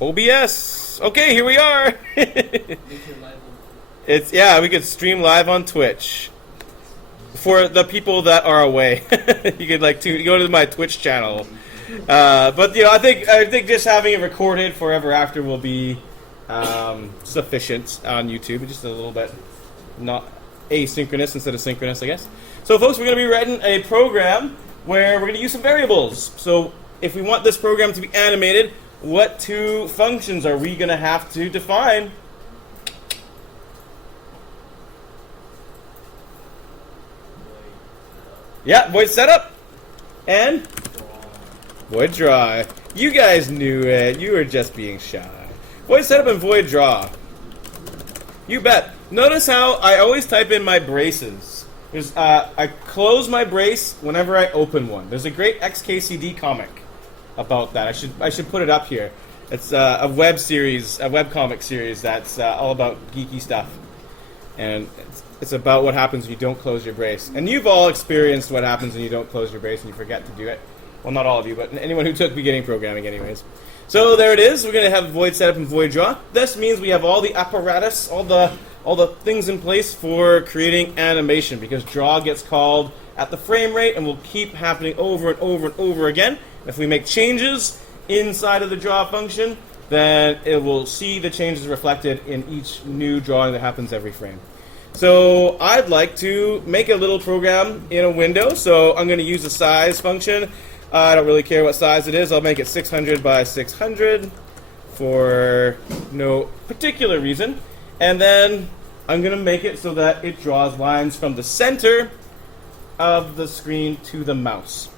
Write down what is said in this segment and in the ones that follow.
OBS. Okay, here we are. We could stream live on Twitch. For the people that are away, you could go to my Twitch channel. But I think just having it recorded forever after will be sufficient on YouTube. Just a little bit not asynchronous instead of synchronous, I guess. So, folks, we're going to be writing a program where we're going to use some variables. So, if we want this program to be animated, what two functions are we going to have to define? Yeah, void setup and void draw. You guys knew it. You were just being shy. Void setup and void draw. You bet. Notice how I always type in my braces. I close my brace whenever I open one. There's a great XKCD comic about that. I should put it up here. It's a web comic series that's all about geeky stuff, and it's about what happens when you don't close your brace. And you've all experienced what happens when you don't close your brace and you forget to do it. Well, not all of you, but anyone who took beginning programming anyways. So there it is. We're going to have void setup and void draw. This means we have all the apparatus, all the things in place for creating animation, because draw gets called at the frame rate and will keep happening over and over and over again. If we make changes inside of the draw function, then it will see the changes reflected in each new drawing that happens every frame. So I'd like to make a little program in a window. So I'm going to use the size function. I don't really care what size it is. I'll make it 600 by 600 for no particular reason. And then I'm going to make it so that it draws lines from the center of the screen to the mouse.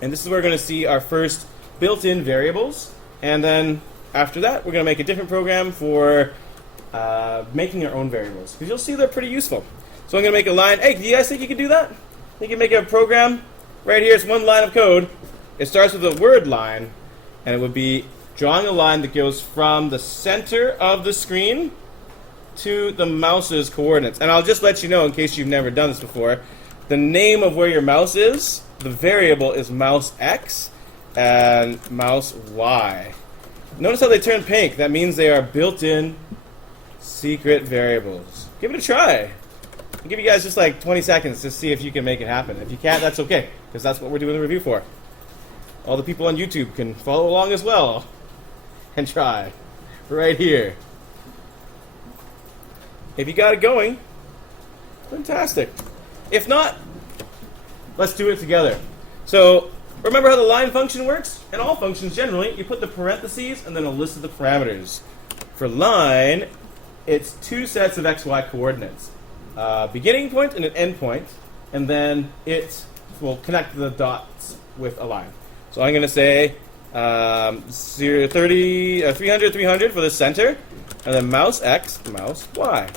And this is where we're going to see our first built-in variables. And then after that, we're going to make a different program for making our own variables, because you'll see they're pretty useful. So I'm going to make a line. Hey, do you guys think you can do that? You can make a program right here. It's one line of code. It starts with a word line, and it would be drawing a line that goes from the center of the screen to the mouse's coordinates. And I'll just let you know, in case you've never done this before, the name of where your mouse is, the variable is mouse X and mouse Y. Notice how they turn pink. That means they are built-in secret variables. Give it a try. I'll give you guys just like 20 seconds to see if you can make it happen. If you can't, that's okay, because that's what we're doing the review for. All the people on YouTube can follow along as well and try right here. If you got it going, fantastic. If not, let's do it together. So remember how the line function works? In all functions, generally, you put the parentheses and then a list of the parameters. For line, it's two sets of XY coordinates. Beginning point and an end point, and then it will connect the dots with a line. So I'm going to say 300, 300 for the center, and then mouse X, mouse Y.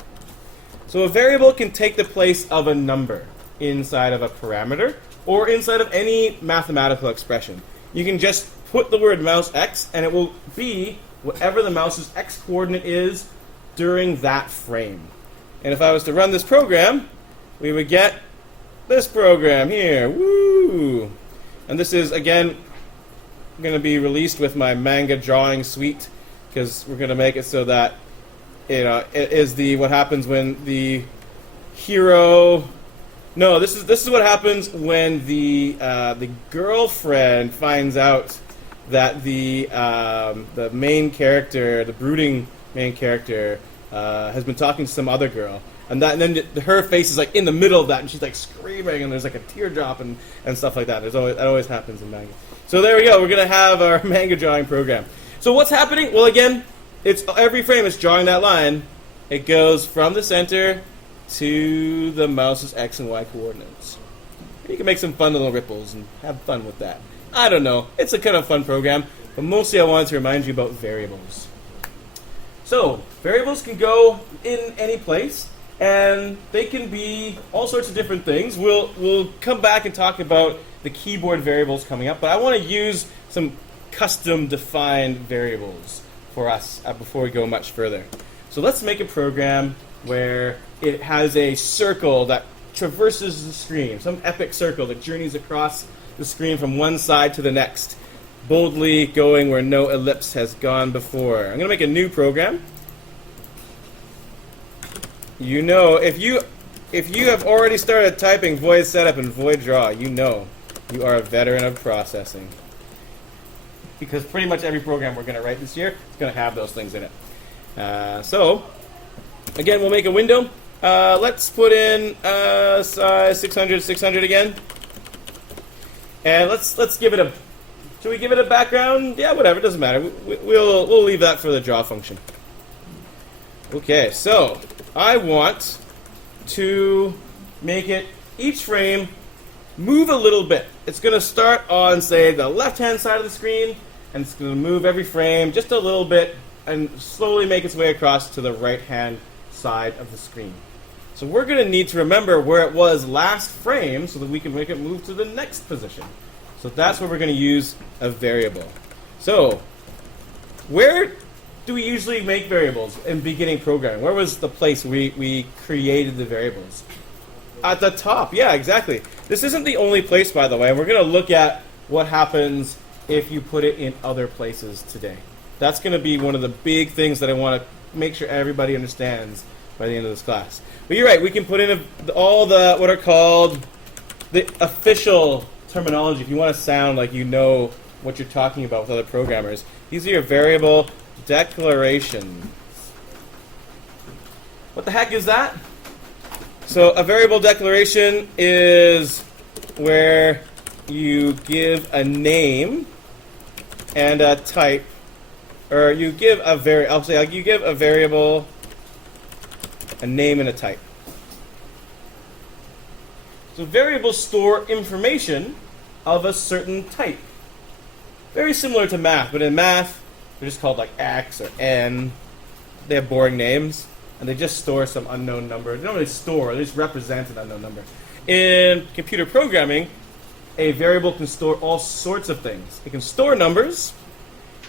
So a variable can take the place of a number inside of a parameter or inside of any mathematical expression. You can just put the word mouse X, and it will be whatever the mouse's X coordinate is during that frame. And if I was to run this program, we would get this program here. Woo! And this is, again, going to be released with my manga drawing suite, because we're going to make it so that it is what happens when the hero. No, this is what happens when the girlfriend finds out that the main character, the brooding main character, has been talking to some other girl, and then her face is like in the middle of that, and she's like screaming, and there's like a teardrop and stuff like that. That always happens in manga. So there we go. We're gonna have our manga drawing program. So what's happening? Well, again, it's every frame is drawing that line. It goes from the center to the mouse's X and Y coordinates. You can make some fun little ripples and have fun with that. I don't know. It's a kind of fun program, but mostly I wanted to remind you about variables. So, variables can go in any place, and they can be all sorts of different things. We'll come back and talk about the keyboard variables coming up, but I want to use some custom defined variables for us before we go much further. So let's make a program where it has a circle that traverses the screen, some epic circle that journeys across the screen from one side to the next. boldly going where no ellipse has gone before. I'm going to make a new program. You know, if you have already started typing void setup and void draw, you know you are a veteran of processing. Because pretty much every program we're going to write this year is going to have those things in it. So, again, we'll make a window. Let's put in size 600, 600 again. And let's give it a... Should we give it a background? Yeah, whatever, it doesn't matter. We'll leave that for the draw function. Okay, so I want to make it each frame move a little bit. It's going to start on, say, the left-hand side of the screen, and it's going to move every frame just a little bit and slowly make its way across to the right-hand side of the screen. So we're going to need to remember where it was last frame so that we can make it move to the next position. So that's where we're going to use a variable. So where do we usually make variables in beginning programming? Where was the place we created the variables? At the top, yeah, exactly. This isn't the only place, by the way. We're going to look at what happens if you put it in other places today. That's going to be one of the big things that I want to make sure everybody understands by the end of this class. But you're right, we can put in all the what are called the official terminology. If you want to sound like you know what you're talking about with other programmers, these are your variable declarations. What the heck is that? So a variable declaration is where you give a name and a type, or you give a you give a variable a name and a type. So variables store information of a certain type. Very similar to math, but in math, they're just called like X or N. They have boring names, and they just store some unknown number. They don't really store, they just represent an unknown number. In computer programming, a variable can store all sorts of things. It can store numbers,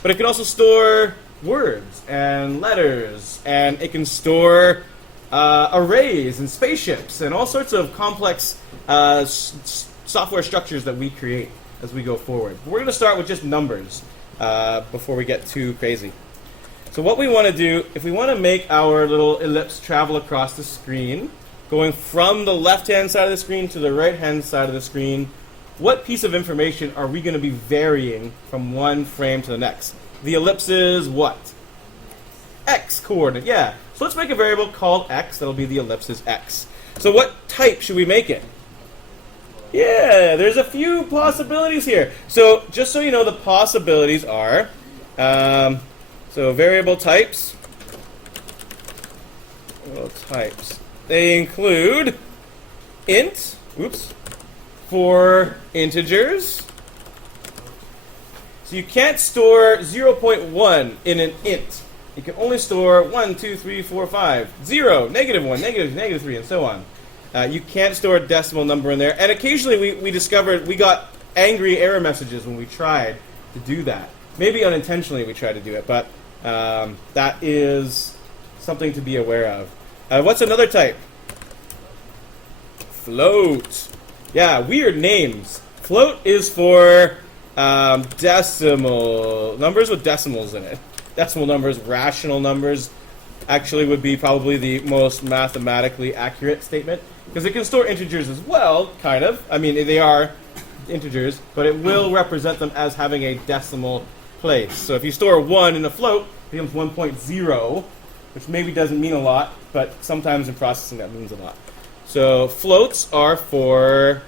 but it can also store words and letters, and it can store arrays and spaceships and all sorts of complex software structures that we create as we go forward. We're going to start with just numbers before we get too crazy. So what we want to do, if we want to make our little ellipse travel across the screen, going from the left-hand side of the screen to the right-hand side of the screen, what piece of information are we going to be varying from one frame to the next? The ellipse is what? X coordinate, yeah. So let's make a variable called X. That'll be the ellipse's X. So what type should we make it? Yeah, there's a few possibilities here. So just so you know, the possibilities are, so variable types. They include int, for integers. So you can't store 0.1 in an int. You can only store 1, 2, 3, 4, 5, 0, -1, -2, -3, and so on. You can't store a decimal number in there. And occasionally we discovered we got angry error messages when we tried to do that. Maybe unintentionally we tried to do it, but that is something to be aware of. What's another type? Float. Yeah, weird names. Float is for decimal numbers with decimals in it. Decimal numbers, rational numbers, actually would be probably the most mathematically accurate statement, because it can store integers as well, kind of. I mean, they are integers, but it will represent them as having a decimal place. So if you store 1 in a float, it becomes 1.0, which maybe doesn't mean a lot, but sometimes in processing that means a lot. So floats are for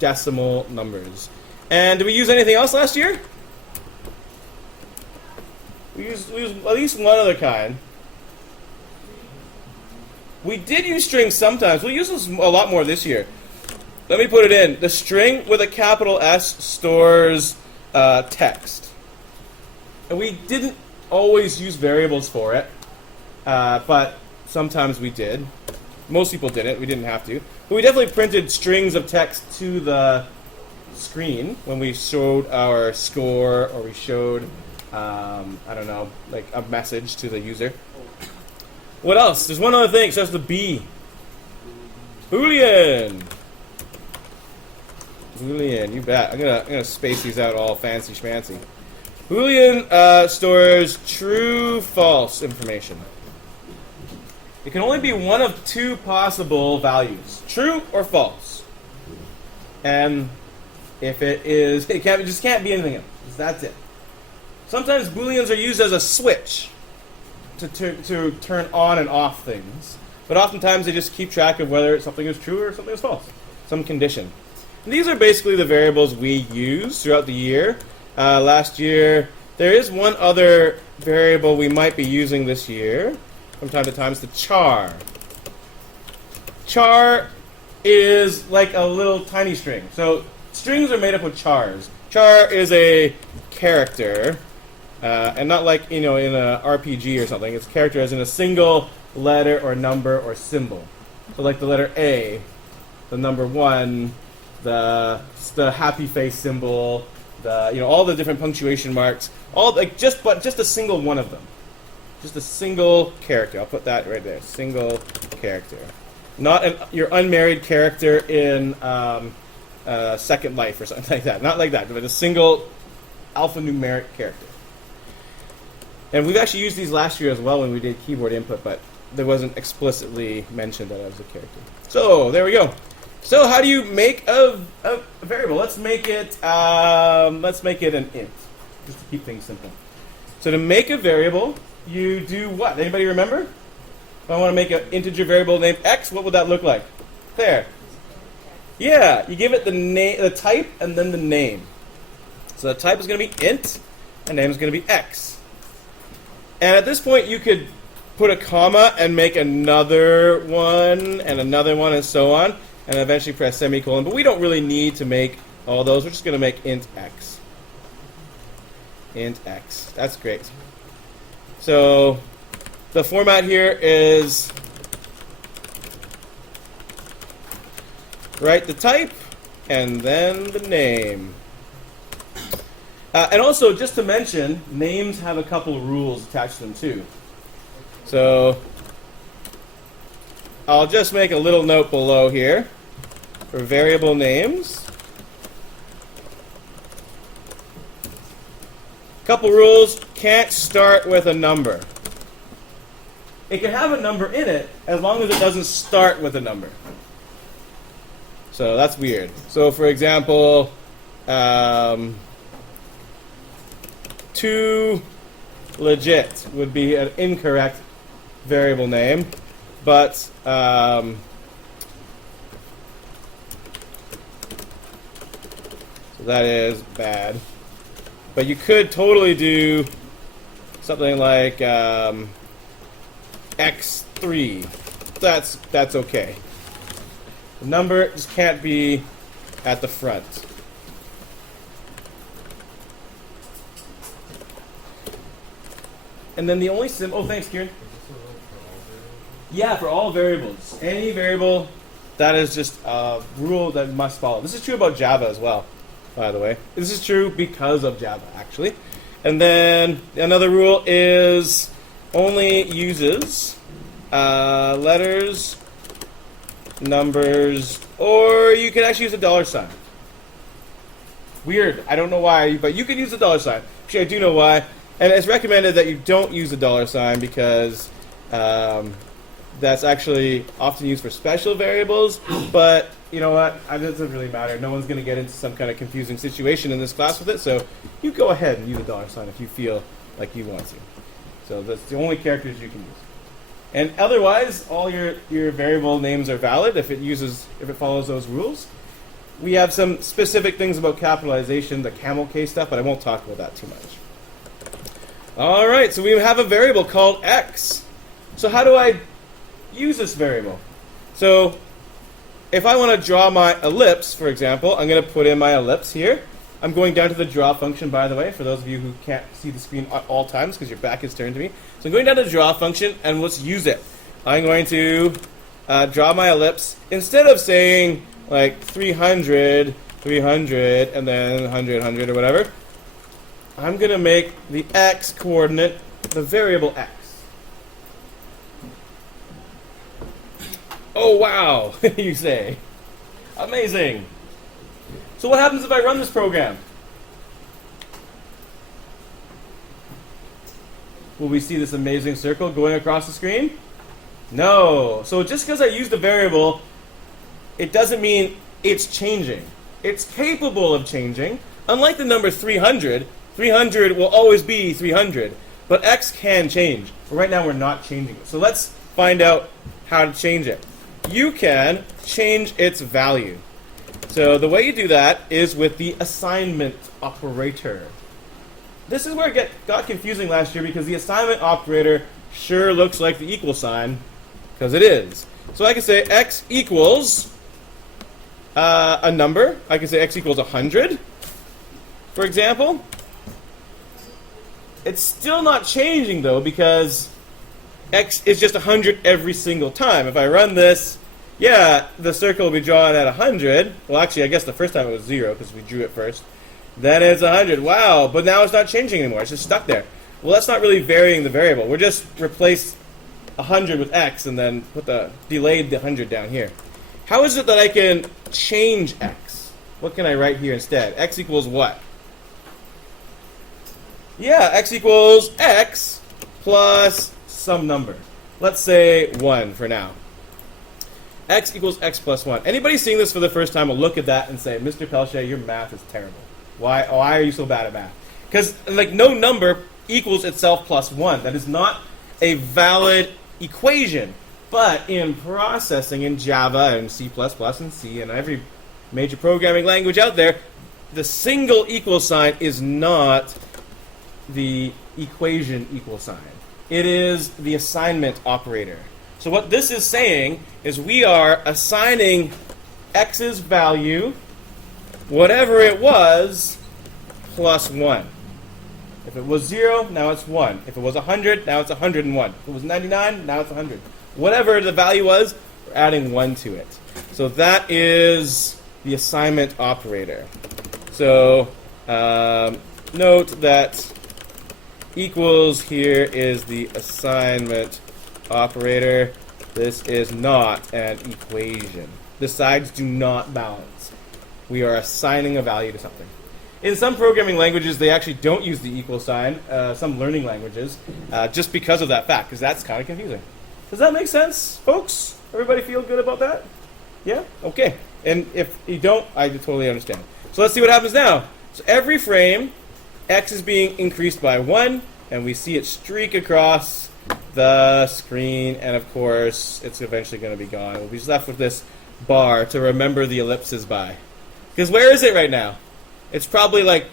decimal numbers. And did we use anything else last year? We used at least one other kind. We did use strings sometimes. We'll use this a lot more this year. Let me put it in. The string with a capital S stores text. And we didn't always use variables for it, but sometimes we did. Most people didn't. We didn't have to. But we definitely printed strings of text to the screen when we showed our score, or we showed I don't know, like a message to the user. What else? There's one other thing. It starts with B. Boolean. Boolean, you bet. I'm gonna space these out all fancy schmancy. Boolean stores true, false information. It can only be one of two possible values, true or false. And if it just can't be anything else. That's it. Sometimes Booleans are used as a switch to turn on and off things. But oftentimes they just keep track of whether something is true or something is false. Some condition. And these are basically the variables we use throughout the year. Last year, there is one other variable we might be using this year from time to time. It's the char. Char is like a little tiny string. So strings are made up of chars. Char is a character, and not like in a RPG or something. It's character as in a single letter or number or symbol. So like the letter A, the number 1, the happy face symbol, all the different punctuation marks, all like just a single one of them. Just a single character. I'll put that right there. Single character. Not your unmarried character in Second Life or something like that. Not like that, but a single alphanumeric character. And we've actually used these last year as well when we did keyboard input, but there wasn't explicitly mentioned that I was a character. So there we go. So how do you make a variable? Let's make it an int, just to keep things simple. So to make a variable, you do what? Anybody remember? If I want to make an integer variable named x, what would that look like? There. Yeah, you give it the type and then the name. So the type is going to be int, and name is going to be x. And at this point, you could put a comma and make another one and so on, and eventually press semicolon. But we don't really need to make all those. We're just going to make int x. Int x. That's great. So the format here is write the type and then the name. And also, just to mention, names have a couple rules attached to them too. So I'll just make a little note below here for variable names. Couple rules: can't start with a number. It can have a number in it as long as it doesn't start with a number. So that's weird. So for example, too legit would be an incorrect variable name, but so that is bad. But you could totally do something like x3. That's okay. The number just can't be at the front. And then the only symbol. Oh, thanks, Kieran. Yeah, for all variables. Any variable, that is just a rule that must follow. This is true about Java as well, by the way. This is true because of Java, actually. And then another rule is only uses letters, numbers, or you can actually use a $sign. Weird. I don't know why, but you can use a $sign. Actually, I do know why. And it's recommended that you don't use a $sign because that's actually often used for special variables. But you know what? It doesn't really matter. No one's going to get into some kind of confusing situation in this class with it. So you go ahead and use a $sign if you feel like you want to. So that's the only characters you can use. And otherwise, all your variable names are valid if it follows those rules. We have some specific things about capitalization, the camel case stuff, but I won't talk about that too much. All right, so we have a variable called x. So how do I use this variable? So if I want to draw my ellipse, for example, I'm going to put in my ellipse here. I'm going down to the draw function, by the way, for those of you who can't see the screen at all times because your back is turned to me. So I'm going down to the draw function, and let's use it. I'm going to draw my ellipse. Instead of saying like 300, 300, and then 100, 100, or whatever, I'm going to make the x coordinate the variable x. Oh, wow, you say. Amazing. So what happens if I run this program? Will we see this amazing circle going across the screen? No. So just because I used a variable, it doesn't mean it's changing. It's capable of changing. Unlike the number 300, 300 will always be 300. But x can change. But right now we're not changing it. So let's find out how to change it. You can change its value. So the way you do that is with the assignment operator. This is where it got confusing last year because the assignment operator sure looks like the equal sign, because it is. So I can say x equals a number. I can say x equals 100, for example. It's still not changing, though, because x is just 100 every single time. If I run this, yeah, the circle will be drawn at 100. Well, actually, I guess the first time it was 0 because we drew it first. Then it's 100. Wow, but now it's not changing anymore. It's just stuck there. Well, that's not really varying the variable. We're just replaced 100 with x and then delayed the 100 down here. How is it that I can change x? What can I write here instead? X equals what? Yeah, x equals x plus some number. Let's say 1 for now. X equals x plus 1. Anybody seeing this for the first time will look at that and say, Mr. Pelche, your math is terrible. Why are you so bad at math? Because like no number equals itself plus 1. That is not a valid equation. But in processing in Java and C++ and C and every major programming language out there, the single equal sign is not the equation equal sign. It is the assignment operator. So what this is saying is we are assigning x's value, whatever it was, plus 1. If it was 0, now it's 1. If it was 100, now it's 101. If it was 99, now it's 100. Whatever the value was, we're adding 1 to it. So that is the assignment operator. So note that equals here is the assignment operator. This is not an equation. The sides do not balance. We are assigning a value to something. In some programming languages, they actually don't use the equal sign, some learning languages, just because of that fact, because that's kind of confusing. Does that make sense, folks? Everybody feel good about that? Yeah? Okay. And if you don't, I totally understand. So let's see what happens now. So every frame, x is being increased by 1, and we see it streak across the screen, and of course, it's eventually going to be gone. We'll be left with this bar to remember the ellipses by. Because where is it right now? It's probably like,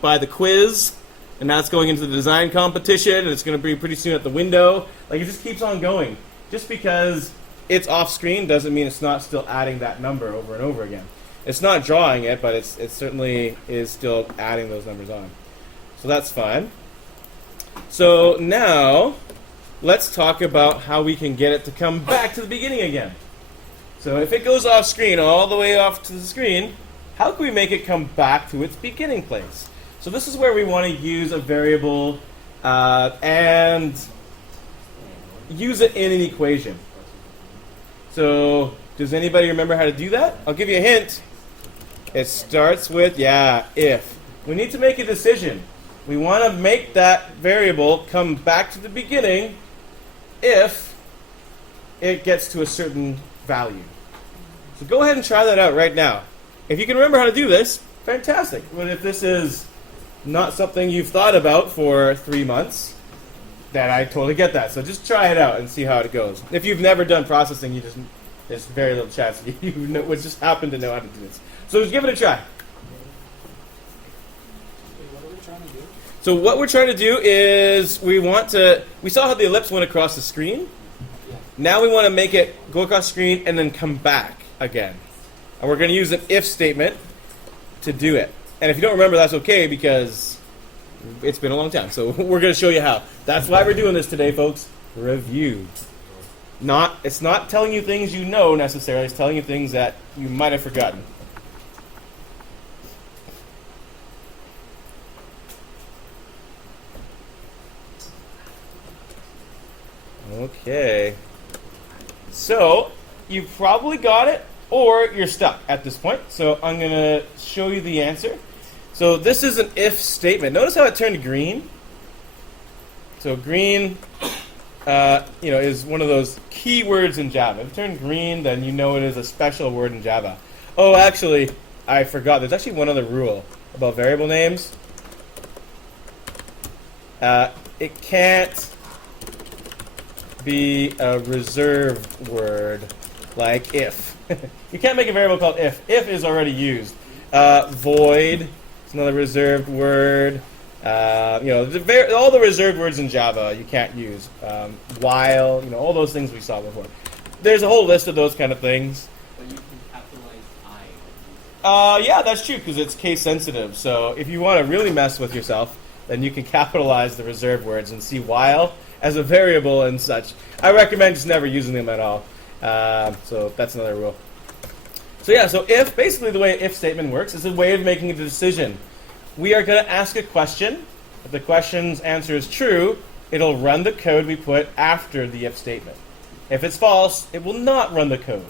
by the quiz, and now it's going into the design competition, and it's going to be pretty soon at the window. Like, it just keeps on going. Just because it's off screen doesn't mean it's not still adding that number over and over again. It's not drawing it, but it certainly is still adding those numbers on. So that's fine. So now, let's talk about how we can get it to come back to the beginning again. So if it goes off screen, all the way off to the screen, how can we make it come back to its beginning place? So this is where we want to use a variable and use it in an equation. So does anybody remember how to do that? I'll give you a hint. It starts with, if. We need to make a decision. We want to make that variable come back to the beginning if it gets to a certain value. So go ahead and try that out right now. If you can remember how to do this, fantastic. But if this is not something you've thought about for 3 months, then I totally get that. So just try it out and see how it goes. If you've never done processing, there's very little chance you would just happen to know how to do this. So just give it a try. So what we're trying to do is we saw how the ellipse went across the screen. Now we want to make it go across the screen and then come back again. And we're going to use an if statement to do it. And if you don't remember, that's okay because it's been a long time. So we're going to show you how. That's why we're doing this today, folks. Review. It's not telling you things you know necessarily. It's telling you things that you might have forgotten. Okay. So you've probably got it. or you're stuck at this point. So I'm going to show you the answer. So this is an if statement. Notice how it turned green? So green is one of those keywords in Java. If it turned green, then you know it is a special word in Java. Oh, actually, I forgot. There's actually one other rule about variable names. It can't be a reserved word like if. You can't make a variable called if. If is already used. Void is another reserved word. All the reserved words in Java you can't use. While, all those things we saw before. There's a whole list of those kind of things. But you can capitalize I. Yeah, that's true because it's case sensitive. So if you want to really mess with yourself, then you can capitalize the reserved words and see while as a variable and such. I recommend just never using them at all. So that's another rule. So yeah, so if, basically the way an if statement works is a way of making a decision. We are going to ask a question. If the question's answer is true, it'll run the code we put after the if statement. If it's false, it will not run the code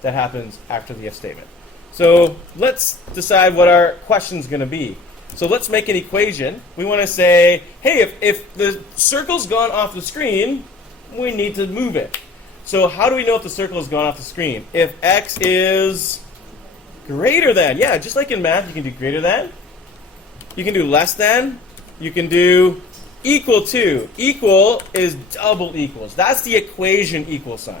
that happens after the if statement. So let's decide what our question's going to be. So let's make an equation. We want to say, hey, if the circle's gone off the screen, we need to move it. So how do we know if the circle has gone off the screen? If x is greater than, yeah, just like in math, you can do greater than. You can do less than. You can do equal to. Equal is double equals. That's the equation equal sign.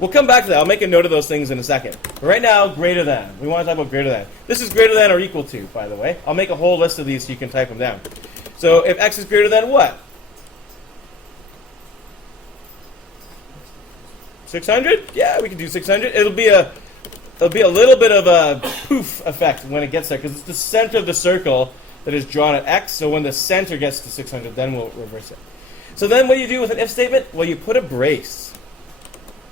We'll come back to that. I'll make a note of those things in a second. But right now, greater than. We want to talk about greater than. This is greater than or equal to, by the way. I'll make a whole list of these so you can type them down. So if x is greater than what? 600? Yeah, we can do 600. It'll be a little bit of a poof effect when it gets there because it's the center of the circle that is drawn at x. So when the center gets to 600, then we'll reverse it. So then what do you do with an if statement? Well, you put a brace.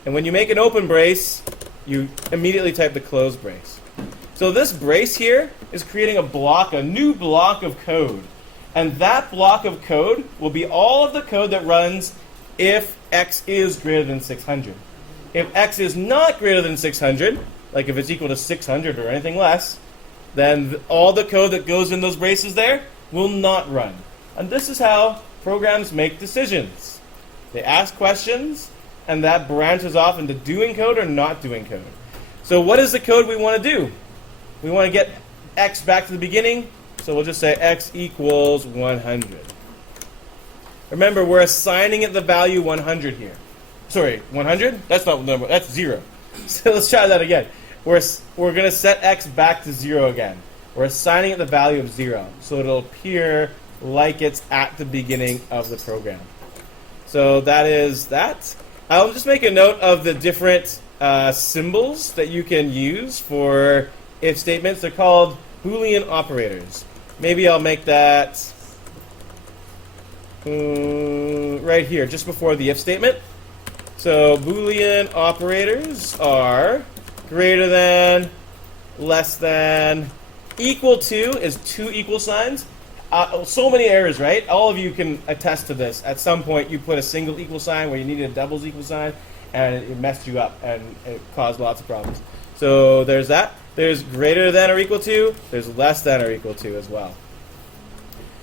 And when you make an open brace, you immediately type the close brace. So this brace here is creating a new block of code. And that block of code will be all of the code that runs if x is greater than 600. If x is not greater than 600, like if it's equal to 600 or anything less, then all the code that goes in those braces there will not run. And this is how programs make decisions. They ask questions, and that branches off into doing code or not doing code. So what is the code we want to do? We want to get x back to the beginning, so we'll just say x equals 100. Remember, we're assigning it the value 100 here. Sorry, 100? That's not the number, that's 0. So let's try that again. We're going to set x back to 0 again. We're assigning it the value of 0, so it'll appear like it's at the beginning of the program. So that is that. I'll just make a note of the different symbols that you can use for if statements. They're called Boolean Operators. Maybe I'll make that right here, just before the if statement. So Boolean Operators are greater than, less than, equal to is two equal signs. So many errors, right? All of you can attest to this. At some point, you put a single equal sign where you needed a doubles equal sign, and it messed you up, and it caused lots of problems. So there's that. There's greater than or equal to. There's less than or equal to as well.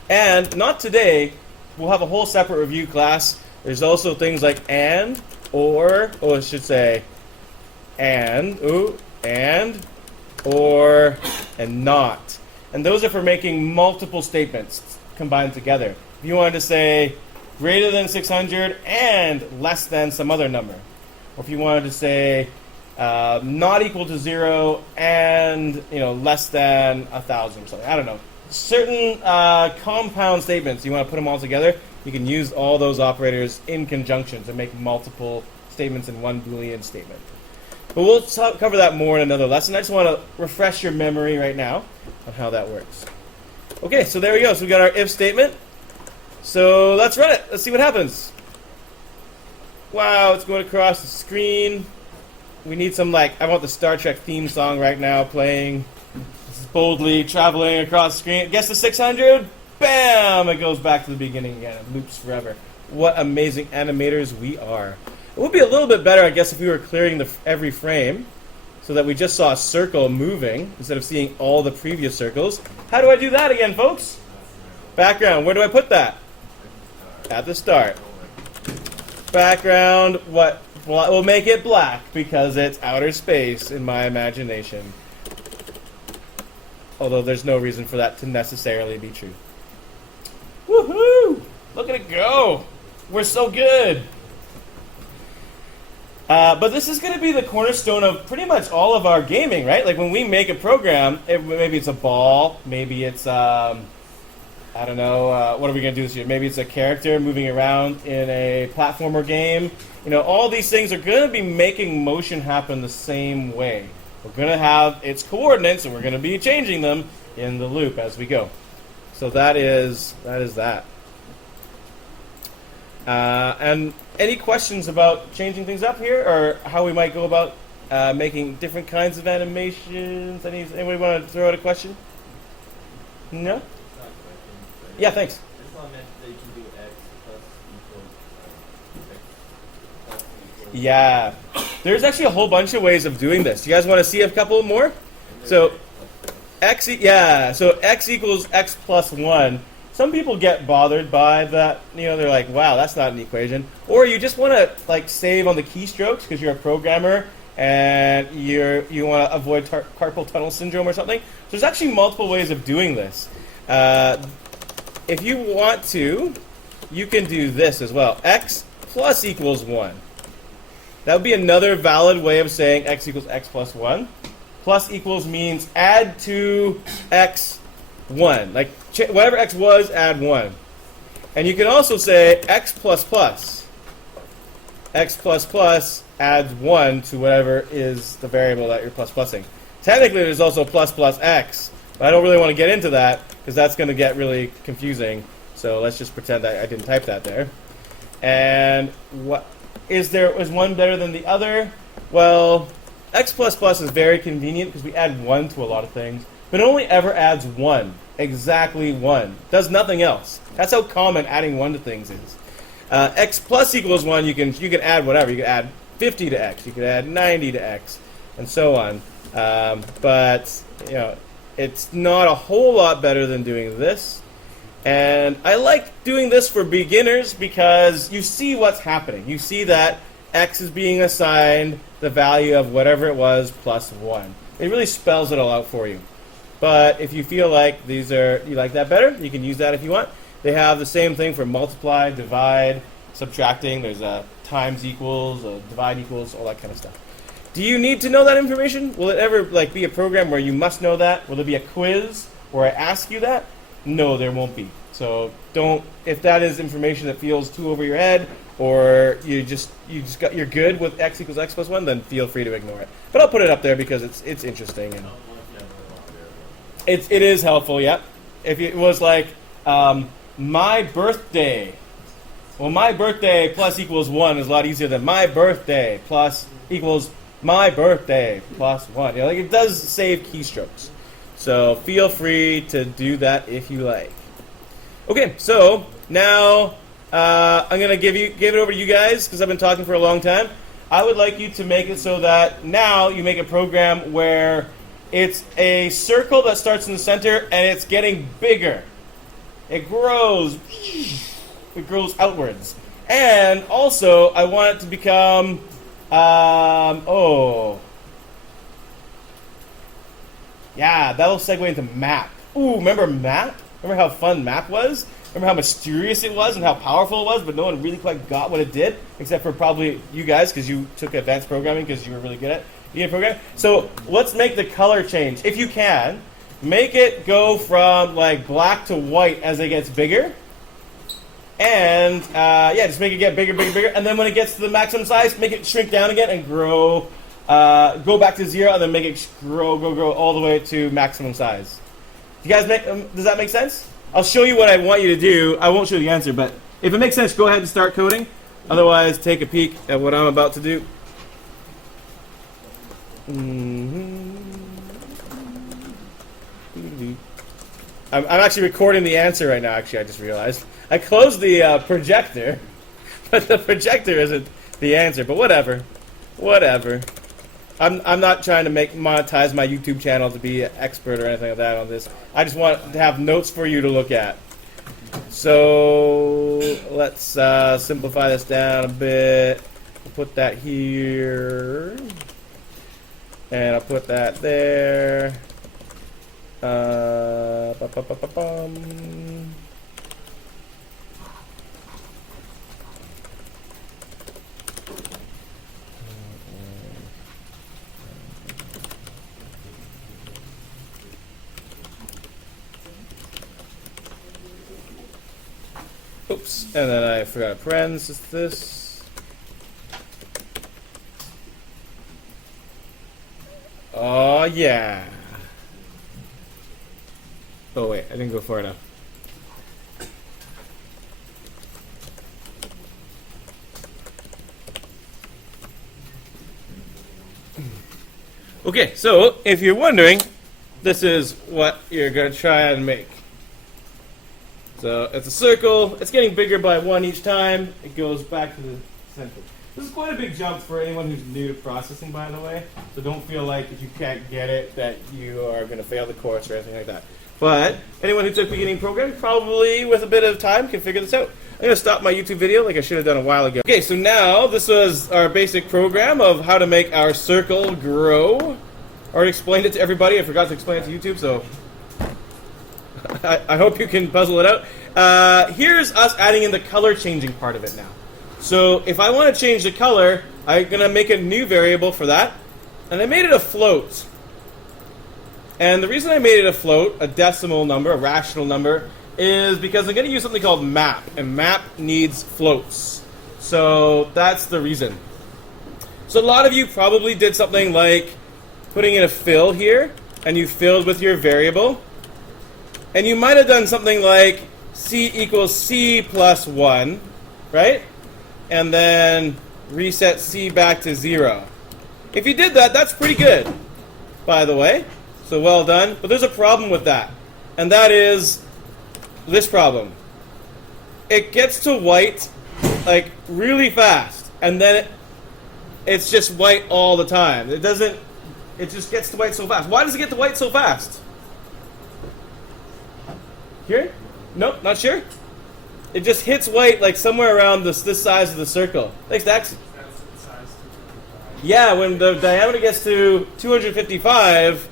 And not today. We'll have a whole separate review class. There's also things like and, or, I should say, and, or, and not. And those are for making multiple statements combined together. If you wanted to say greater than 600 and less than some other number. Or if you wanted to say not equal to 0 and less than 1,000 or something. I don't know. Certain compound statements, you want to put them all together, you can use all those operators in conjunction to make multiple statements in one Boolean statement. But we'll cover that more in another lesson. I just want to refresh your memory right now on how that works. Okay, so there we go. So we got our if statement. So let's run it. Let's see what happens. Wow, it's going across the screen. We need some, I want the Star Trek theme song right now playing. This is boldly traveling across the screen. It gets to 600. Bam! It goes back to the beginning again. It loops forever. What amazing animators we are. It would be a little bit better, I guess, if we were clearing every frame. so that we just saw a circle moving instead of seeing all the previous circles. How do I do that again, folks? Background, where do I put that? At the start. Background, what? We'll make it black because it's outer space in my imagination. Although there's no reason for that to necessarily be true. Woohoo! Look at it go! We're so good! But this is going to be the cornerstone of pretty much all of our gaming, right? Like when we make a program, maybe it's a ball, maybe it's, I don't know, what are we going to do this year? Maybe it's a character moving around in a platformer game. You know, all these things are going to be making motion happen the same way. We're going to have its coordinates, and we're going to be changing them in the loop as we go. So that is that. And any questions about changing things up here, or how we might go about making different kinds of animations? Anybody want to throw out a question? No? Yeah, thanks. Yeah, there's actually a whole bunch of ways of doing this. You guys want to see a couple more? So x equals x plus 1. Some people get bothered by that. You know, they're like, wow, that's not an equation. Or you just want to like save on the keystrokes because you're a programmer and you want to avoid carpal tunnel syndrome or something. So there's actually multiple ways of doing this. If you want to, you can do this as well. X plus equals 1. That would be another valid way of saying x equals x plus 1. Plus equals means add to x 1. Like whatever x was, add 1. And you can also say x plus plus. X plus plus adds 1 to whatever is the variable that you're plus plussing. Technically, there's also plus plus x. But I don't really want to get into that because that's going to get really confusing. So let's just pretend that I didn't type that there. And what is one better than the other? Well, x plus plus is very convenient because we add 1 to a lot of things. But it only ever adds 1. Exactly 1. Does nothing else. That's how common adding 1 to things is. X plus equals 1, you can add whatever. You can add 50 to x. You can add 90 to x. And so on. But, you know, it's not a whole lot better than doing this. And I like doing this for beginners because you see what's happening. You see that x is being assigned the value of whatever it was plus 1. It really spells it all out for you. But if you feel like you like that better, you can use that if you want. They have the same thing for multiply, divide, subtracting. There's a times equals, a divide equals, all that kind of stuff. Do you need to know that information? Will it ever be a program where you must know that? Will there be a quiz where I ask you that? No, there won't be. So if that is information that feels too over your head, or you're good with x equals x plus 1, then feel free to ignore it. But I'll put it up there because it's interesting and it is helpful. Yeah. If it was like my birthday, well, my birthday plus equals 1 is a lot easier than my birthday plus equals my birthday plus 1. You know, it does save keystrokes. So feel free to do that if you like. Okay, so now I'm going to give it over to you guys because I've been talking for a long time. I would like you to make it so that now you make a program where it's a circle that starts in the center and it's getting bigger. It grows. It grows outwards. And also, I want it to become, yeah, that'll segue into map. Ooh, remember map? Remember how fun map was? Remember how mysterious it was and how powerful it was, but no one really quite got what it did, except for probably you guys, because you took advanced programming because you were really good at unit programming. So let's make the color change. If you can, make it go from like black to white as it gets bigger. And just make it get bigger, bigger, bigger. And then when it gets to the maximum size, make it shrink down again and grow. Go back to 0 and then make it grow all the way to maximum size. You guys does that make sense? I'll show you what I want you to do. I won't show you the answer, but if it makes sense, go ahead and start coding. Otherwise, take a peek at what I'm about to do. I'm actually recording the answer right now, actually, I just realized. I closed the projector, but the projector isn't the answer, but whatever. Whatever. I'm not trying to monetize my YouTube channel to be an expert or anything like that on this. I just want to have notes for you to look at. So let's simplify this down a bit. I'll put that here, and I'll put that there. Oops, and then I forgot a parenthesis. Oh yeah. Oh wait, I didn't go far enough. Okay, so if you're wondering, this is what you're going to try and make. So it's a circle. It's getting bigger by 1 each time. It goes back to the center. This is quite a big jump for anyone who's new to processing, by the way. So don't feel like if you can't get it that you are going to fail the course or anything like that. But anyone who took beginning programming, probably with a bit of time, can figure this out. I'm going to stop my YouTube video like I should have done a while ago. Okay, so now this was our basic program of how to make our circle grow. I already explained it to everybody. I forgot to explain it to YouTube, so I hope you can puzzle it out. Here's us adding in the color changing part of it now. So if I want to change the color, I'm going to make a new variable for that. And I made it a float. And the reason I made it a float, a decimal number, a rational number, is because I'm going to use something called map. And map needs floats. So that's the reason. So a lot of you probably did something like putting in a fill here. And you filled with your variable. And you might have done something like c equals c plus 1, right? And then reset c back to 0. If you did that, that's pretty good, by the way. So well done. But there's a problem with that. And that is this problem. It gets to white like really fast. And then it's just white all the time. It just gets to white so fast. Why does it get to white so fast? Here? Nope, not sure. It just hits white like somewhere around this size of the circle. Thanks, Dax. Yeah, when the diameter gets to 255,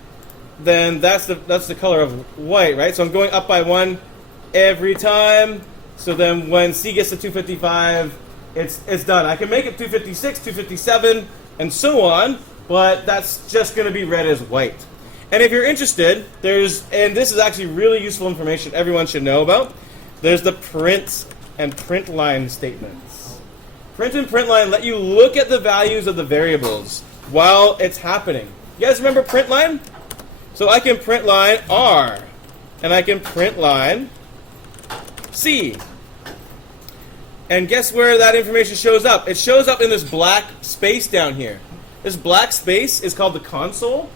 then that's the color of white, right? So I'm going up by 1 every time. So then when C gets to 255, it's done. I can make it 256, 257, and so on, but that's just going to be read as white. And if you're interested, and this is actually really useful information everyone should know about, there's the print and print line statements. Print and print line let you look at the values of the variables while it's happening. You guys remember print line? So I can print line R, and I can print line C. And guess where that information shows up? It shows up in this black space down here. This black space is called the console.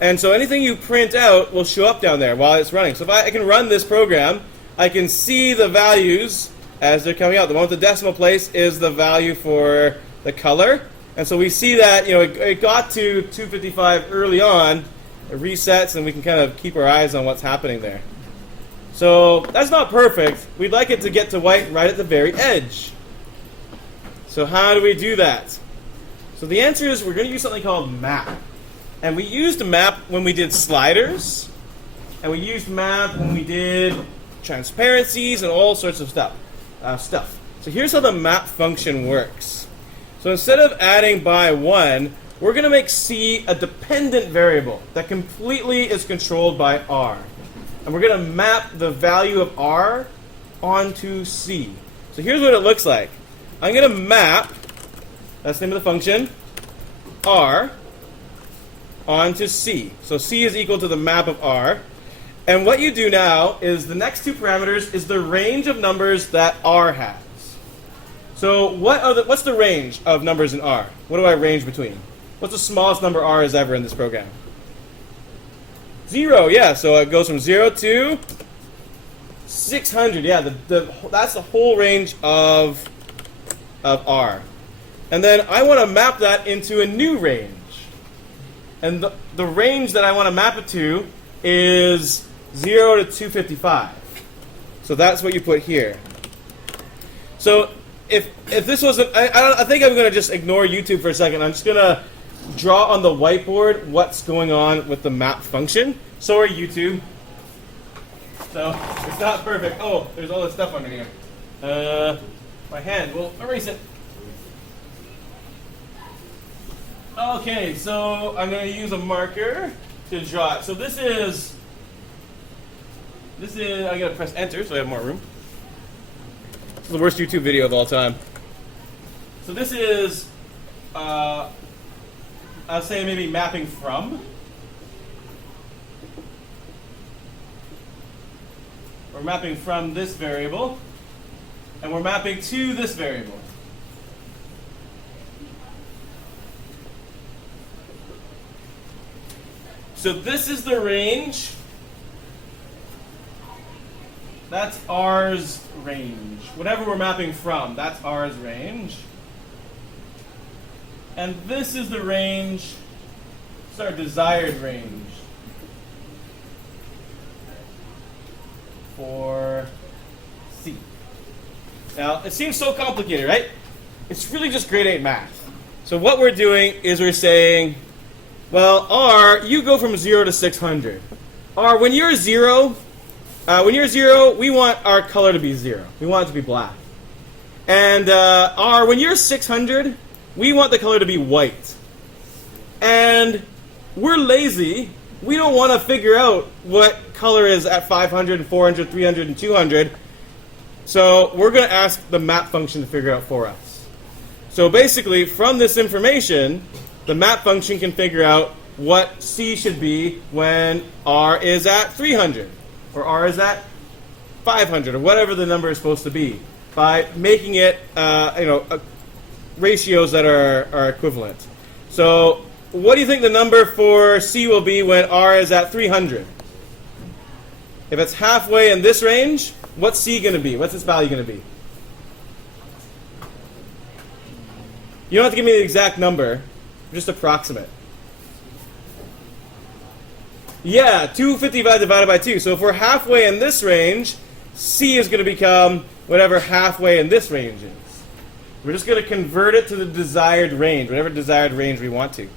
And so anything you print out will show up down there while it's running. So if I can run this program, I can see the values as they're coming out. The one with the decimal place is the value for the color. And so we see that it got to 255 early on. It resets, and we can kind of keep our eyes on what's happening there. So that's not perfect. We'd like it to get to white right at the very edge. So how do we do that? So the answer is we're going to use something called map. And we used map when we did sliders, and we used map when we did transparencies and all sorts of stuff. So here's how the map function works. So instead of adding by 1, we're going to make C a dependent variable that completely is controlled by R. And we're going to map the value of R onto C. So here's what it looks like. I'm going to map, that's the name of the function, R onto C. So C is equal to the map of R. And what you do now is the next two parameters is the range of numbers that R has. So what's the range of numbers in R? What do I range between? What's the smallest number R is ever in this program? 0, yeah. So it goes from 0 to 600. Yeah, that's the whole range of R. And then I want to map that into a new range. And the range that I want to map it to is 0 to 255. So that's what you put here. So if this wasn't, I think I'm going to just ignore YouTube for a second. I'm just going to draw on the whiteboard what's going on with the map function. Sorry, YouTube. So it's not perfect. Oh, there's all this stuff under here. My hand, we'll erase it. Okay, so I'm going to use a marker to draw it. So this is, I got to press enter so I have more room. This is the worst YouTube video of all time. So this is, I'll say maybe mapping from. We're mapping from this variable, and we're mapping to this variable. So this is the range. That's R's range. Whatever we're mapping from, that's R's range. And this is the range, it's our desired range for C. Now, it seems so complicated, right? It's really just grade 8 math. So what we're doing is we're saying, well, R, you go from 0 to 600. R, when you're 0, we want our color to be 0. We want it to be black. And R, when you're 600, we want the color to be white. And we're lazy. We don't want to figure out what color is at 500, 400, 300, and 200. So we're going to ask the map function to figure out for us. So basically, from this information, the map function can figure out what C should be when R is at 300, or R is at 500, or whatever the number is supposed to be, by making it, ratios that are equivalent. So, what do you think the number for C will be when R is at 300? If it's halfway in this range, what's C going to be? What's its value going to be? You don't have to give me the exact number. Just approximate. Yeah, 255 divided by 2. So if we're halfway in this range, C is going to become whatever halfway in this range is. We're just going to convert it to the desired range, whatever desired range we want to.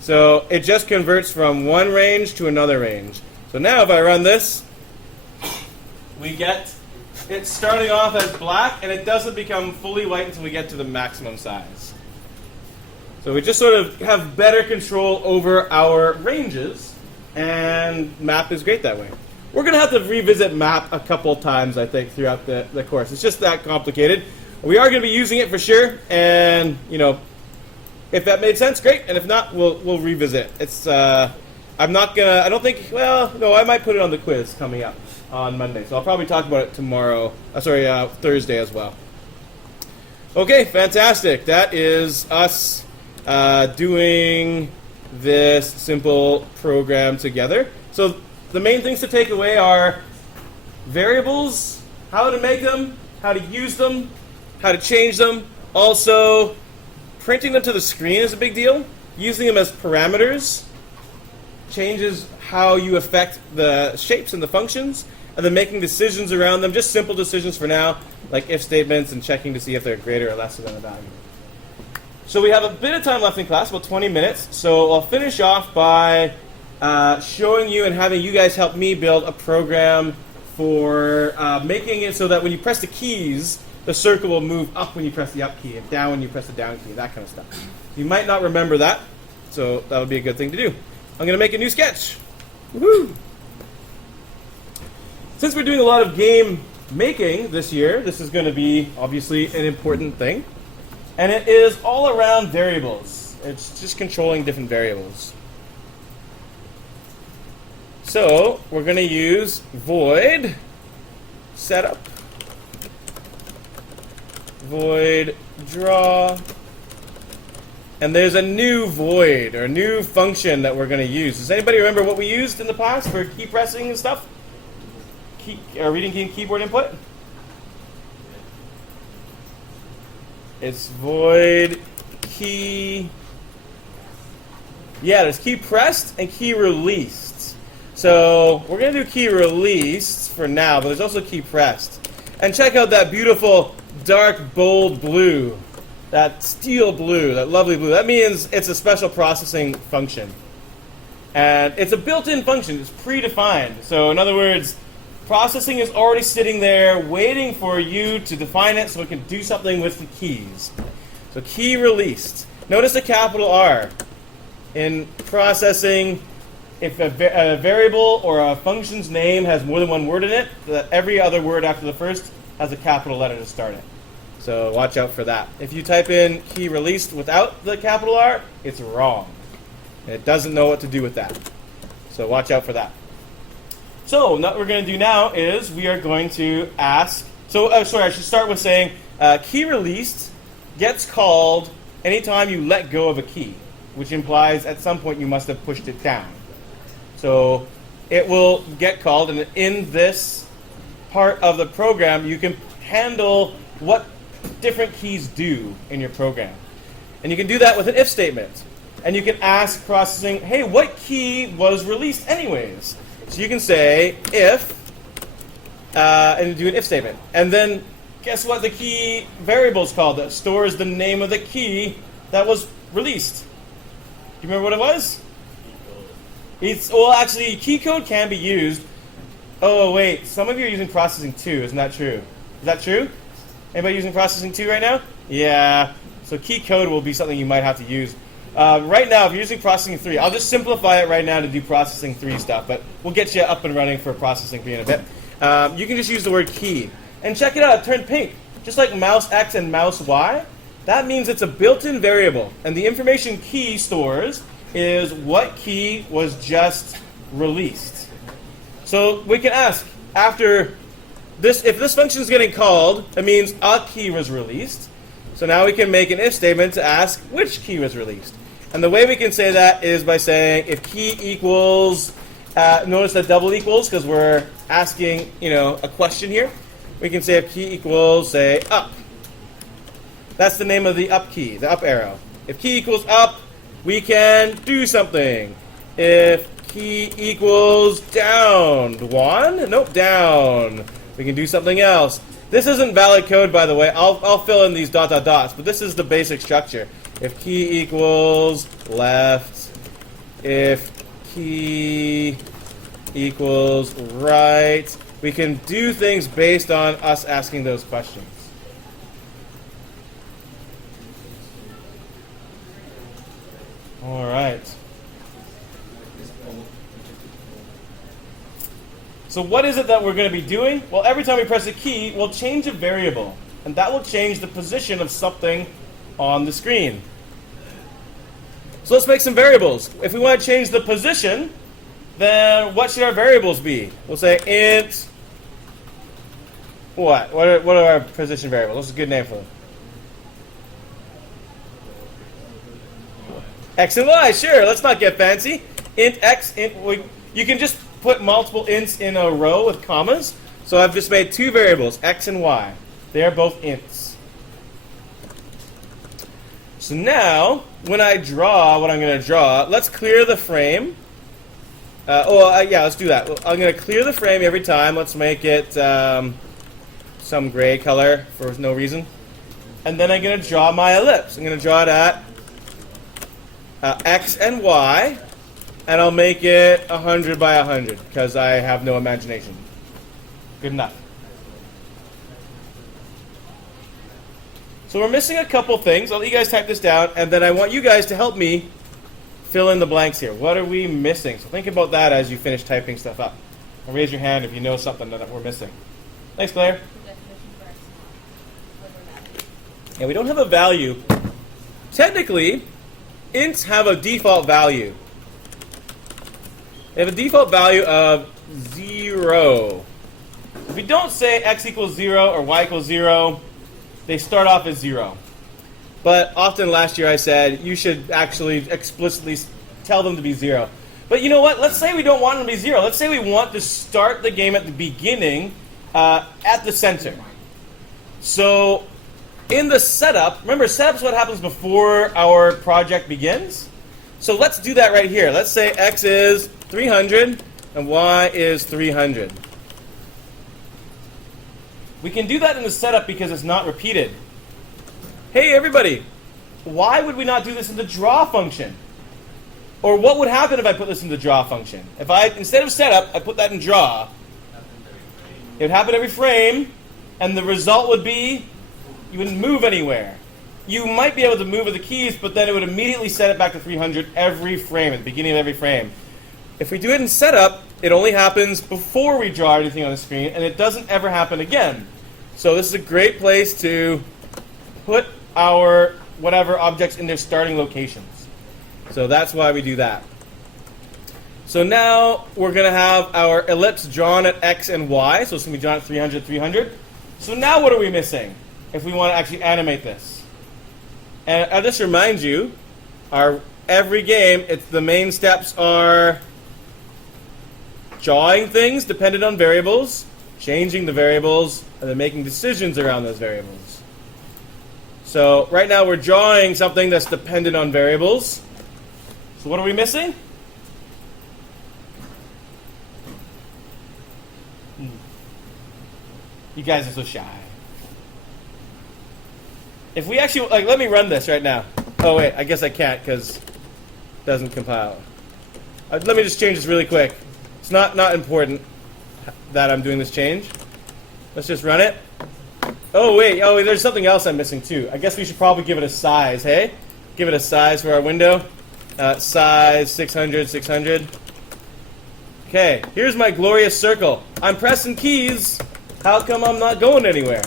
So it just converts from one range to another range. So now if I run this, we get it starting off as black, and it doesn't become fully white until we get to the maximum size. So we just sort of have better control over our ranges, and map is great that way. We're going to have to revisit map a couple times, I think, throughout the course. It's just that complicated. We are going to be using it for sure, and, if that made sense, great, and if not, we'll revisit. It's, I'm not going to, I don't think, well, no, I might put it on the quiz coming up on Monday, so I'll probably talk about it tomorrow, Thursday as well. Okay, fantastic. That is us doing this simple program together. So the main things to take away are variables, how to make them, how to use them, how to change them. Also, printing them to the screen is a big deal. Using them as parameters changes how you affect the shapes and the functions, and then making decisions around them, just simple decisions for now, like if statements and checking to see if they're greater or lesser than a value. So we have a bit of time left in class, about 20 minutes. So I'll finish off by showing you and having you guys help me build a program for making it so that when you press the keys, the circle will move up when you press the up key and down when you press the down key, that kind of stuff. You might not remember that, so that would be a good thing to do. I'm going to make a new sketch. Woohoo! Since we're doing a lot of game making this year, this is going to be obviously an important thing. And it is all around variables. It's just controlling different variables. So we're going to use void setup, void draw, and there's a new void or new function that we're going to use. Does anybody remember what we used in the past for key pressing and stuff? Reading key keyboard input? It's void key Yeah, there's key pressed and key released. So we're going to do key released for now, but there's also key pressed. And check out that beautiful dark bold blue. That steel blue, that lovely blue. That means it's a special processing function. And it's a built-in function. It's predefined. So in other words, processing is already sitting there waiting for you to define it so it can do something with the keys. So key released. Notice the capital R. In processing, if a variable or a function's name has more than one word in it, that every other word after the first has a capital letter to start it. So watch out for that. If you type in key released without the capital R, it's wrong. It doesn't know what to do with that. So watch out for that. So what we're going to do now is we are going to ask, sorry, I should start with saying key released gets called anytime you let go of a key, which implies at some point you must have pushed it down. So it will get called, and in this part of the program, you can handle what different keys do in your program. And you can do that with an if statement. And you can ask processing, hey, what key was released anyways? So you can say if, and do an if statement. And then guess what the key variable is called that stores the name of the key that was released? Do you remember what it was? Well, actually, key code can be used. Oh, wait, some of you are using processing 2. Isn't that true? Is that true? Anybody using processing 2 right now? Yeah. So key code will be something you might have to use. Right now, if you're using processing 3, I'll just simplify it right now to do processing 3 stuff, but we'll get you up and running for processing 3 in a bit. You can just use the word key. And check it out, it turned pink. Just like mouse X and mouse Y, that means it's a built-in variable. And the information key stores is what key was just released. So we can ask, after this, if this function is getting called, it means a key was released. So now we can make an if statement to ask which key was released. And the way we can say that is by saying if key equals, notice that double equals because we're asking, a question here. We can say if key equals, say, up. That's the name of the up key, the up arrow. If key equals up, we can do something. If key equals down, one? Nope, down. We can do something else. This isn't valid code, by the way. I'll fill in these dots, but this is the basic structure. If key equals left, if key equals right, we can do things based on us asking those questions. All right. So what is it that we're going to be doing? Well, every time we press a key, we'll change a variable. And that will change the position of something on the screen. So let's make some variables. If we want to change the position, then what should our variables be? We'll say int... What? What are our position variables? What's a good name for them? X and Y, sure. Let's not get fancy. Int X, int Y. You can just put multiple ints in a row with commas. So I've just made 2 variables, X and Y. They are both ints. So now, when I draw what I'm going to draw, let's clear the frame. Yeah, let's do that. I'm going to clear the frame every time. Let's make it some gray color for no reason. And then I'm going to draw my ellipse. I'm going to draw it at X and Y. And I'll make it 100 by 100 because I have no imagination. Good enough. So we're missing a couple things. I'll let you guys type this down, and then I want you guys to help me fill in the blanks here. What are we missing? So think about that as you finish typing stuff up. And raise your hand if you know something that we're missing. Thanks, Claire. Yeah, we don't have a value. Technically, ints have a default value. They have a default value of 0. If we don't say x equals 0 or y equals 0, they start off as 0. But often last year I said you should actually explicitly tell them to be 0. But you know what? Let's say we don't want them to be 0. Let's say we want to start the game at the beginning, at the center. So in the setup, remember setup's what happens before our project begins? So let's do that right here. Let's say x is 300 and y is 300. We can do that in the setup because it's not repeated. Hey everybody, why would we not do this in the draw function? Or what would happen if I put this in the draw function? If I, instead of setup, I put that in draw, it would happen every frame, and the result would be you wouldn't move anywhere. You might be able to move with the keys, but then it would immediately set it back to 300 every frame, at the beginning of every frame. If we do it in setup, it only happens before we draw anything on the screen, and it doesn't ever happen again. So this is a great place to put our whatever objects in their starting locations. So that's why we do that. So now we're going to have our ellipse drawn at x and y. So it's going to be drawn at 300, 300. So now what are we missing if we want to actually animate this? And I'll just remind you, every game, the main steps are drawing things dependent on variables, changing the variables, and then making decisions around those variables. So right now we're drawing something that's dependent on variables. So what are we missing? You guys are so shy. If we actually, let me run this right now. Oh wait, I guess I can't because it doesn't compile. Let me just change this really quick. It's not important that I'm doing this change. Let's just run it. Oh wait, there's something else I'm missing too. I guess we should probably give it a size, hey? Give it a size for our window. Size 600, 600. Okay, here's my glorious circle. I'm pressing keys. How come I'm not going anywhere?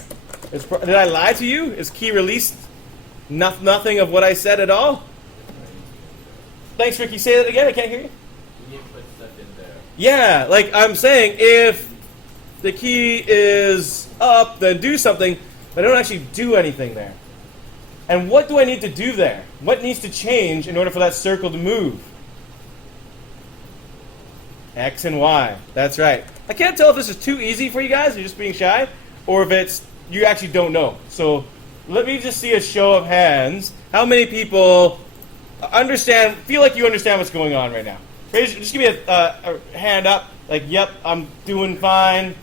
Did I lie to you? Is key released nothing of what I said at all? Thanks, Ricky. Say that again. I can't hear you. You need to put stuff in there. Yeah, like I'm saying, if the key is up, then do something, but I don't actually do anything there. And what do I need to do there? What needs to change in order for that circle to move? X and Y. That's right. I can't tell if this is too easy for you guys, you're just being shy, or if it's you actually don't know. So let me just see a show of hands. How many people feel like you understand what's going on right now? Just give me a hand up, like, yep, I'm doing fine.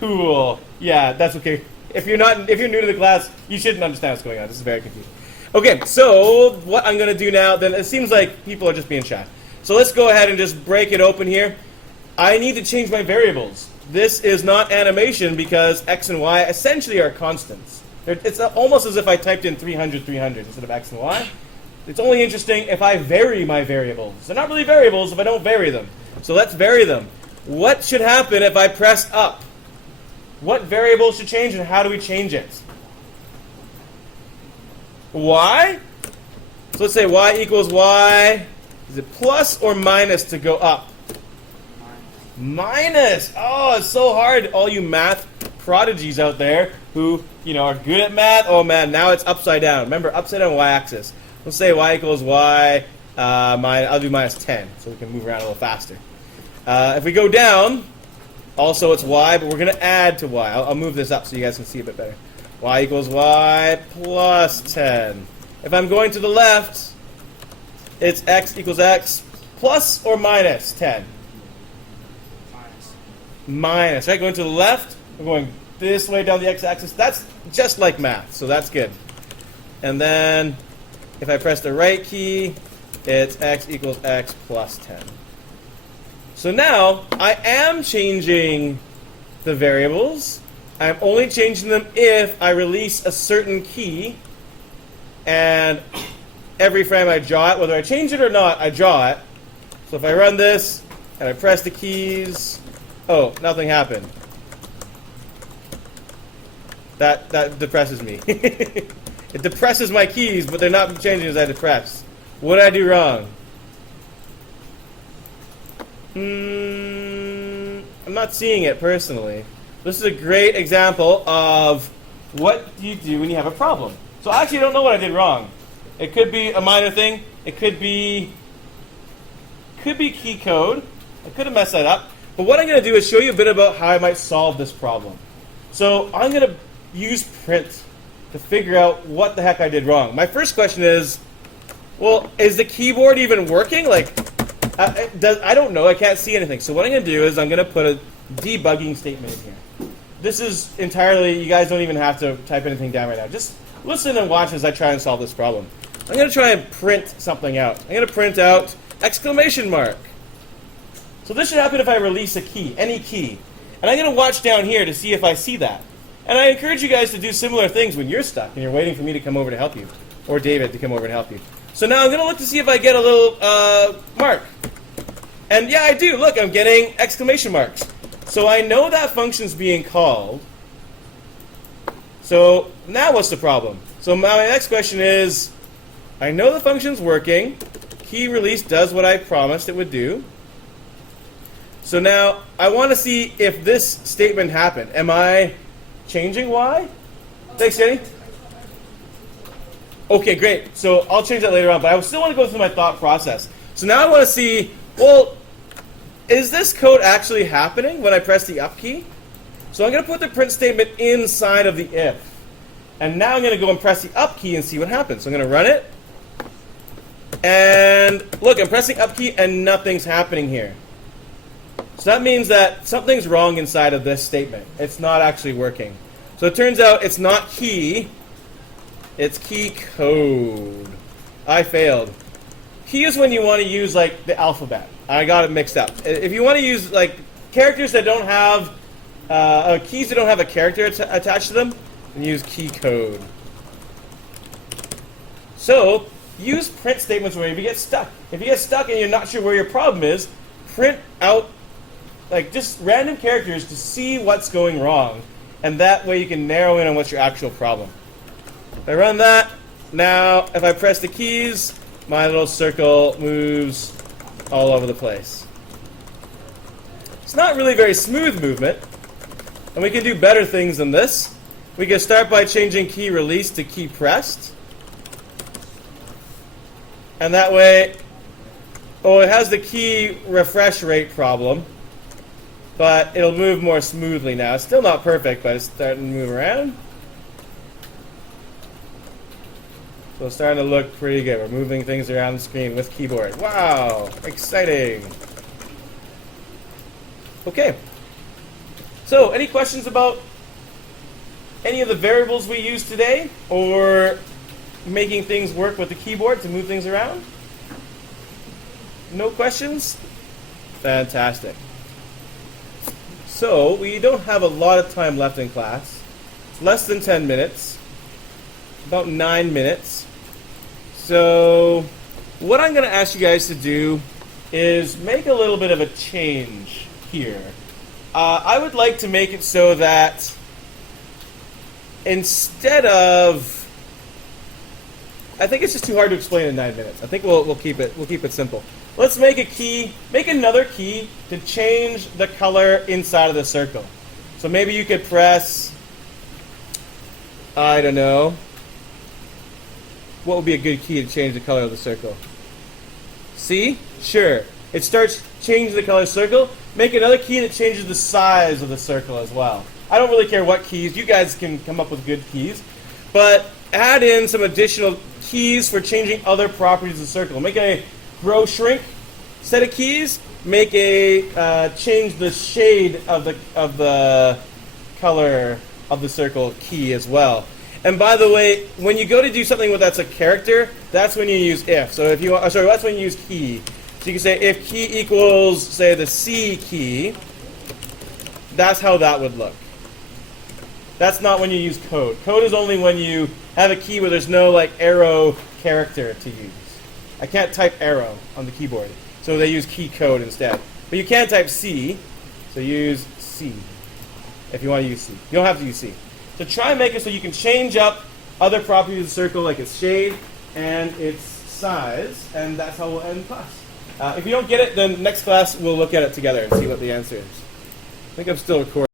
Cool. Yeah, that's okay. If you're new to the class, you shouldn't understand what's going on. This is very confusing. Okay, so what I'm going to do now, then it seems like people are just being shy. So let's go ahead and just break it open here. I need to change my variables. This is not animation because x and y essentially are constants. It's almost as if I typed in 300, 300 instead of x and y. It's only interesting if I vary my variables. They're not really variables if I don't vary them. So let's vary them. What should happen if I press up? What variable should change and how do we change it? Y? So let's say y equals y. Is it plus or minus to go up? Minus. Oh, it's so hard. All you math prodigies out there who, are good at math. Oh man, now it's upside down. Remember, upside down y-axis. Let's say y equals y. I'll do minus 10 so we can move around a little faster. If we go down, also it's y, but we're going to add to y. I'll move this up so you guys can see a bit better. Y equals y plus 10. If I'm going to the left, it's x equals x plus or minus 10. Minus, right? Going to the left, we're going this way down the x-axis. That's just like math, so that's good. And then if I press the right key, it's x equals x plus 10. So now I am changing the variables. I'm only changing them if I release a certain key, and every frame I draw it, whether I change it or not, I draw it. So if I run this and I press the keys, oh, nothing happened. That depresses me. It depresses my keys, but they're not changing as I depress. What did I do wrong? I'm not seeing it personally. This is a great example of what do you do when you have a problem. So I actually don't know what I did wrong. It could be a minor thing. It could be key code. I could have messed that up. But what I'm going to do is show you a bit about how I might solve this problem. So I'm going to use print to figure out what the heck I did wrong. My first question is, Well, is the keyboard even working? Like, I don't know. I can't see anything. So what I'm going to do is I'm going to put a debugging statement in here. This is entirely, you guys don't even have to type anything down right now. Just listen and watch as I try and solve this problem. I'm going to try and print something out. I'm going to print out exclamation mark. So this should happen if I release a key, any key. And I'm going to watch down here to see if I see that. And I encourage you guys to do similar things when you're stuck and you're waiting for me to come over to help you. Or David to come over and help you. So now I'm going to look to see if I get a little mark. And yeah, I do. Look, I'm getting exclamation marks. So I know that function's being called. So now what's the problem? So my next question is, I know the function's working. Key release does what I promised it would do. So now I want to see if this statement happened. Am I changing Y? Thanks, Jenny. Okay, great. So I'll change that later on, but I still want to go through my thought process. So now I want to see, well, is this code actually happening when I press the up key? So I'm going to put the print statement inside of the if. And now I'm going to go and press the up key and see what happens. So I'm going to run it. And look, I'm pressing up key and nothing's happening here. So that means that something's wrong inside of this statement. It's not actually working. So it turns out it's not key. It's key code. I failed. Key is when you want to use like the alphabet. I got it mixed up. If you want to use like characters that don't have keys that don't have a character attached to them, then use key code. So use print statements whenever you get stuck. If you get stuck and you're not sure where your problem is, print out like just random characters to see what's going wrong, and that way you can narrow in on what's your actual problem. If I run that, now if I press the keys, my little circle moves all over the place. It's not really very smooth movement, and we can do better things than this. We can start by changing key release to key pressed. And that way, oh, it has the key refresh rate problem, but it'll move more smoothly now. It's still not perfect, but it's starting to move around. So it's starting to look pretty good. We're moving things around the screen with keyboard. Wow, exciting. Okay. So, any questions about any of the variables we used today, or making things work with the keyboard to move things around? No questions? Fantastic. So, we don't have a lot of time left in class. It's less than 10 minutes. About 9 minutes. So, what I'm going to ask you guys to do is make a little bit of a change here. I would like to make it so that instead of, I think it's just too hard to explain in 9 minutes. I think we'll keep it simple. Let's make another key to change the color inside of the circle. So maybe you could press, I don't know, what would be a good key to change the color of the circle? C? Sure. It starts changing the color of the circle. Make another key that changes the size of the circle as well. I don't really care what keys. You guys can come up with good keys. But add in some additional keys for changing other properties of the circle. Make a grow shrink set of keys. Make a change the shade of the color of the circle key as well. And by the way, when you go to do something that's a character, that's when you use if. So if you that's when you use key. So you can say if key equals, say, the C key. That's how that would look. That's not when you use code. Code is only when you have a key where there's no like arrow character to use. I can't type arrow on the keyboard, so they use key code instead. But you can type C, so use C if you want to use C. You don't have to use C. So try and make it so you can change up other properties of the circle, like its shade and its size, and that's how we'll end class. If you don't get it, then next class we'll look at it together and see what the answer is. I think I'm still recording.